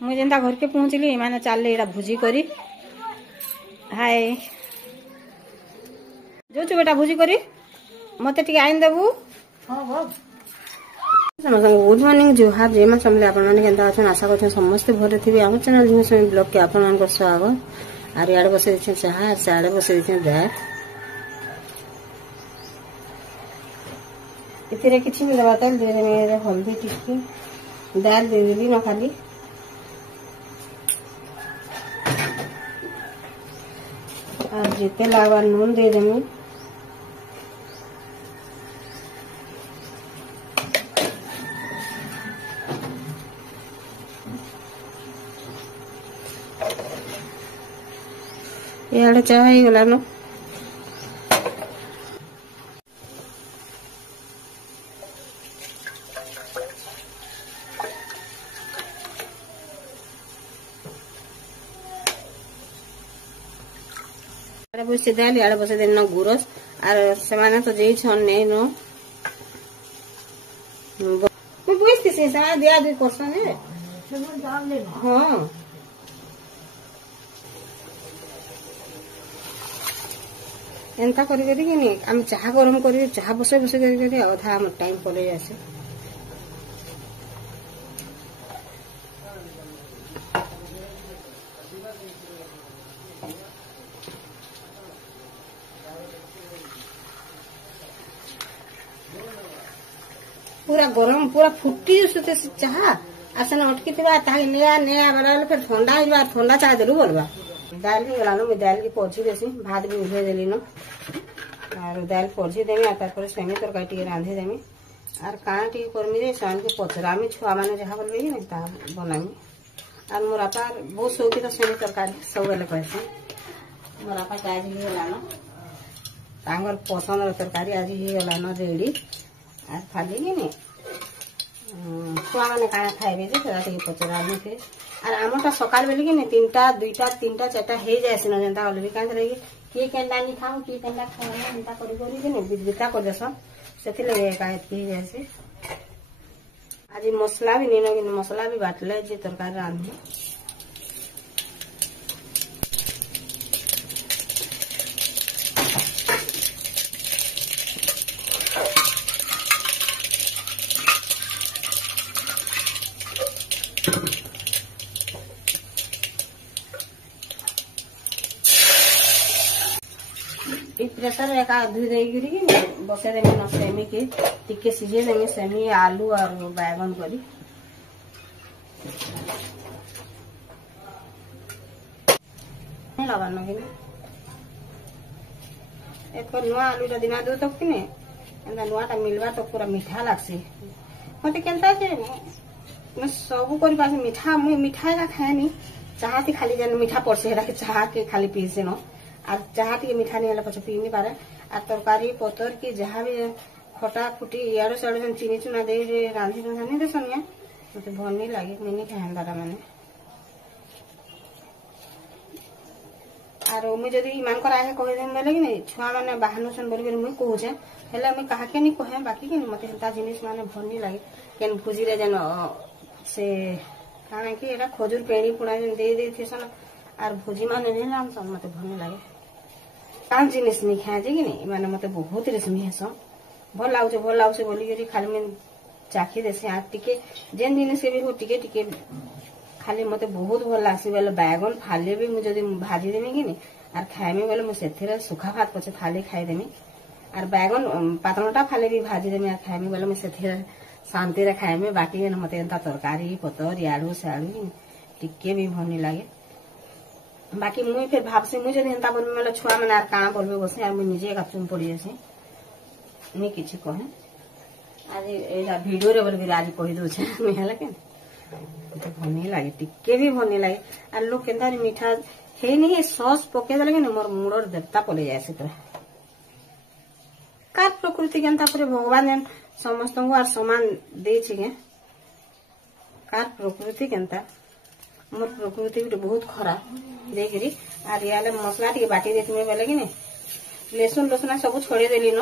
मुझे जेनता घर के पहुँचली मैंने चलले एटा भुजी करी। हाय जो बेटा भुजी करी मत टे आईन देबू। गुड मॉर्निंग जुहार जय मां समले आपन आशा कर समस्ते भरे थे आम चैनल जिन ब्लॉग के आप स्वागत। आर इे बसई दे चाह सियाड़े बसई दे दाल इतने किसी भी दवा तेल दे हल्दी टिकी दाल दे देली न खाली और जिते लागवा नून दे देमी। इे चाह हो गलान बसे दाल इे बसे देन गुरस आर से तो जे छन नहीं नो बुझती से दिया दी करसन हाँ एंता करी आम चाह गरम कर चाह बसे बसे करी अधा आम टाइम पड़े जासे। पूरा गरम पूरा फुटी सुते चाह आसन अटकी नया नया बना फिर ठंडा ठंडा चाह देलु बोलबा दाल भी गलानो मैं दाल की पोछी देसी भात भी उठे देली न और दाल पोछी देमी आ सेमी तरकारी टी रांधे देमी और काना टी करमी जे सान के पचरामी छुआ माने जहा बोलबे कि ता बनामी। और मोर आपा बहुत शौकी तो सेमी तरकारी सब बेले कहसे मोर आपा आज ही गलानो तांगर पसंद तरकारी आज ही गलानो रेडी और खाली कि नहीं छुआ मैंने काना खाइबे जे पचरामी थे और आमटा सकाल बेले कि तीनटा दुईटा तीनटा चार्टा हो जाए जेनता बोले कहीं लगे किए केन्टा नहीं खाऊ किए केन्टा खाऊंता करता कर देस से जाए। आज मसला भी नहीं कि मसला भी बाटले जे तरकारी रांधे प्रेसर एक धुई देगी बसे देमी न सेमी के टिके सीझे देमी सेमी आलू और बैगन करी लगान कि एक नुआ आलूटा दिना दो तक कि नुआटा मिलवा तो पूरा मीठा लगसी मत के सब कर मीठा मुई मिठाई का खाएनी चाह खाली जेन मीठा पड़से चाह के खाली पीसे न और चाह टी मीठा नहीं पचे पी नहीं पारे और तरकारी पतर की जहाँ भी खटा खुटी इे सियाड़े चीनी चुना दे रांधि नहीं देसन मत भल नहीं लगे मुझे खाए दादा मैंने और मुझे जदि मान आगे कहीदेमी बोले कि नहीं छुआ मैंने बाहर बोल मुझे कहे हेल्ले मुझे क्या नहीं कहे बाकी कि मत हेल्ता जिनिस माने भल नहीं लगे केन भुजी जेन से कण कि खजूर पेड़ी पुणा दे सन और भुजी माने नहीं रांधसन मत भल नहीं लगे कान जिनिस नहीं खाए कि नहीं मैंने मत बहुत रेशमी हेसन भल लगुचे बोलिकी खाली मैं चाखी देसी आ टिके जेन जिनिस भी हो टिके टिके खाली मत बहुत भल लगसी बोले बैगन फाले भी मुझे भाजी देमी कि नहीं और खाएमी बोले मुझे सुखा भात पचे फाली खाईदेमी और बैगन पातलटा फाले भी भाजी देमी और खाएमी बोले मुझे शांति खाएमी बाकी मत एंता तरकारी पतर इयाड़ू सियाड़ू टिके भी भल नहीं लगे बाकी मुई फिर भावसी मुझे हेन्ता बोल मतलब छुआ मैंने काना बोलबे बसे और मुझे निजे का चुन पड़ी जासी नहीं किसी कहे आज एटा वीडियो रे बोल आज कही दउछे हेला के तो भल नहीं लगे टिके भी भल नहीं लगे और लोग केन्ता मीठा हे नहीं सॉस पके देले कि मोर मुड़र देवता पड़े जाए पूरा कार प्रकृति केन्ता पूरे भगवान जेन समस्त को सामान दे कार प्रकृति केन्ता मोर प्रकृति भी बहुत खराब देखिरी और याले मसला टी बाटी देती बोले कि लसुन लसुना सब छोड़े देली न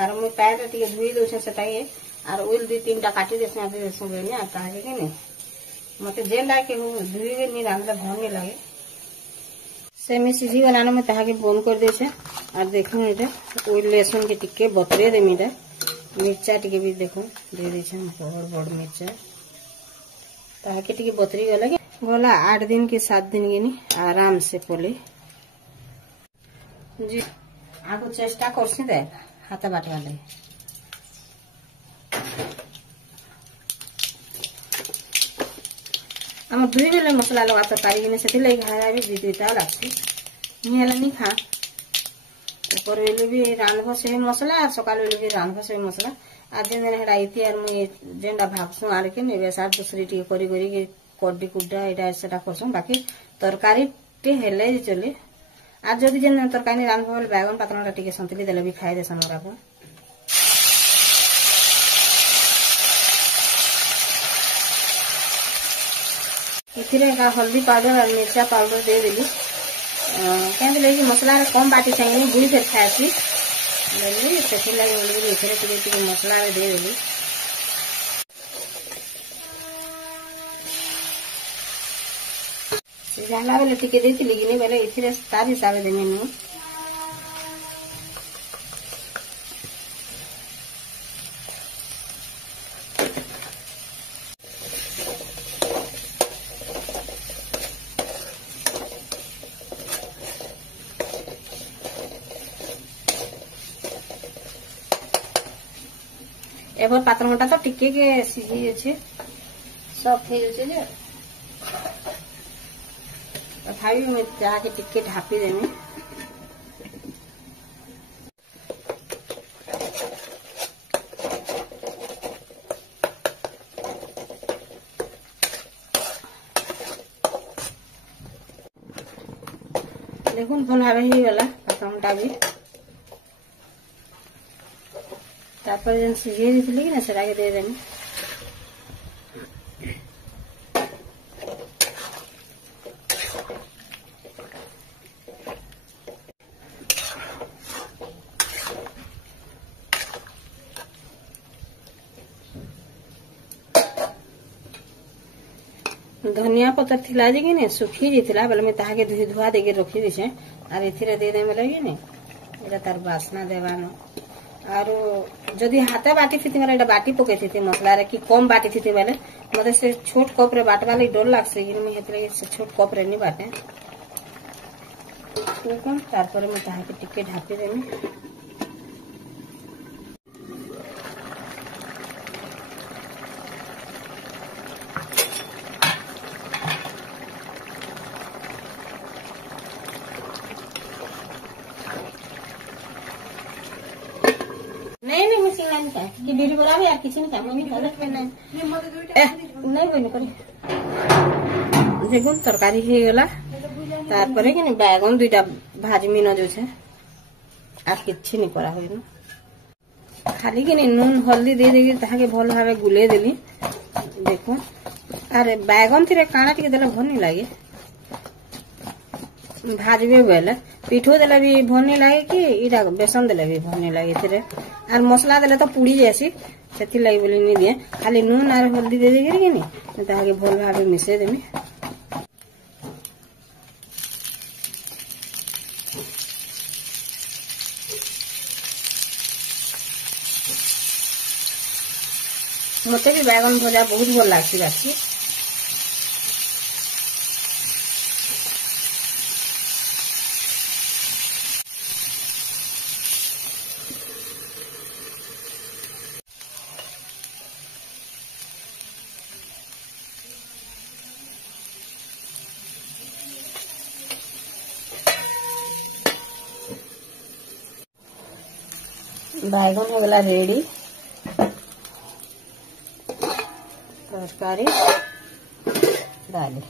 और मुझे पैर टे धुई दे से और उल 2-3टा काटी देसी बेनी कि नहीं मते जेनटा के धुई नहीं रांधले भल नहीं लगे सेमी सीझी गलाने में ताहा के बंद कर दे और देखो ये लहसुन के टिके बतरे देमी मिर्चा टिके भी देखो दे दे बड़ बड़ मिर्चा ताहा के टिके बतरी गला गला 8 दिन के 7 दिन गिनी आराम से पले जी आगो चेष्टा करसी दे हाथ बाटवा लगे आम दुई बेले मसला लगा तरकारी गिने से लगे खाया भी दुईटा लगसी नहीं खा ऊपर बेले भी रांधब से मसला और सकाल बेले भी रांधब से मसला आज दिन हेडा इति आर मुई जेनटा भागसु आड़ के नेबे सार दूसरी टी करी करी कड्डी कुड्डा एटा सेटा करसु बाकी तरकारी टे हेले चले आज जदि जेन तरकारी रांधब बेले बैगन पातलटा टिके संतली देले भी खाई देसन मोरा को इथिरे का हल्दी पाउडर और मिर्चा पाउडर दे देली क्या लगे मसला कम बाटी चाहिए बुई फिर खासी से लगे इथिरे मसला दे देली जाला बेले टिके देती कि बेले इथिरे तार हिसाब से देमी नु एबर पात्र घंटा तो टिके के सीझी जाछे सॉफ्ट हो जाछे तथापि मैं चाह के टिके ढापी देमी देखुन भल भाव ही गला पात्र घंटा भी तापर जेन सीझे देथिले कि ना सेटा के दे देमी धनिया पतर थिला जे कि ने सुखी जेथिला बेले में ताहा के धुई धुआ दे के रखी दिसे आर एथिरे दे दे मेले कि ने एटा तार वासना देवानो आरो जदि हाथे बाटी थी मेरा एटा बाटी पके थी मसला रे कि कम बाटी थी बेले मते से छोट कप रे बाटवा ले डर लागसे कि में हेतले से छोट कप रे नि बाटे देखो तार पर में ताहा के टिके ढापी देमी नहीं मशीन लाइन का कि बीरी बोरा में यार किसी ने काम नहीं कर नहीं कोई नहीं करी देखो तरकारी हो गला तार पर कि बैगन दुईटा भाजमी न जो छे आर किछि नहीं करा होई न खाली कि नून हल्दी दे देगी ताहा के भल भावे गुले देली देखो अरे बैगन थिरे काना टिके देला भल नहीं लागे भाजबे बेले पिठो देले भी भल नहीं लागे कि इरा बेसन देले भी भल नहीं लागे थिरे आर मसला देले तो पुड़ी जैसी सेति लाई बोली नहीं दिए खाली नून आर हल्दी दे देगी कि नहीं ताहा के भल भावे मिसे देमी मते भी बैगन भजा बहुत भल लागसी बाकी बैगन हो गला रेडी तरकारी दाल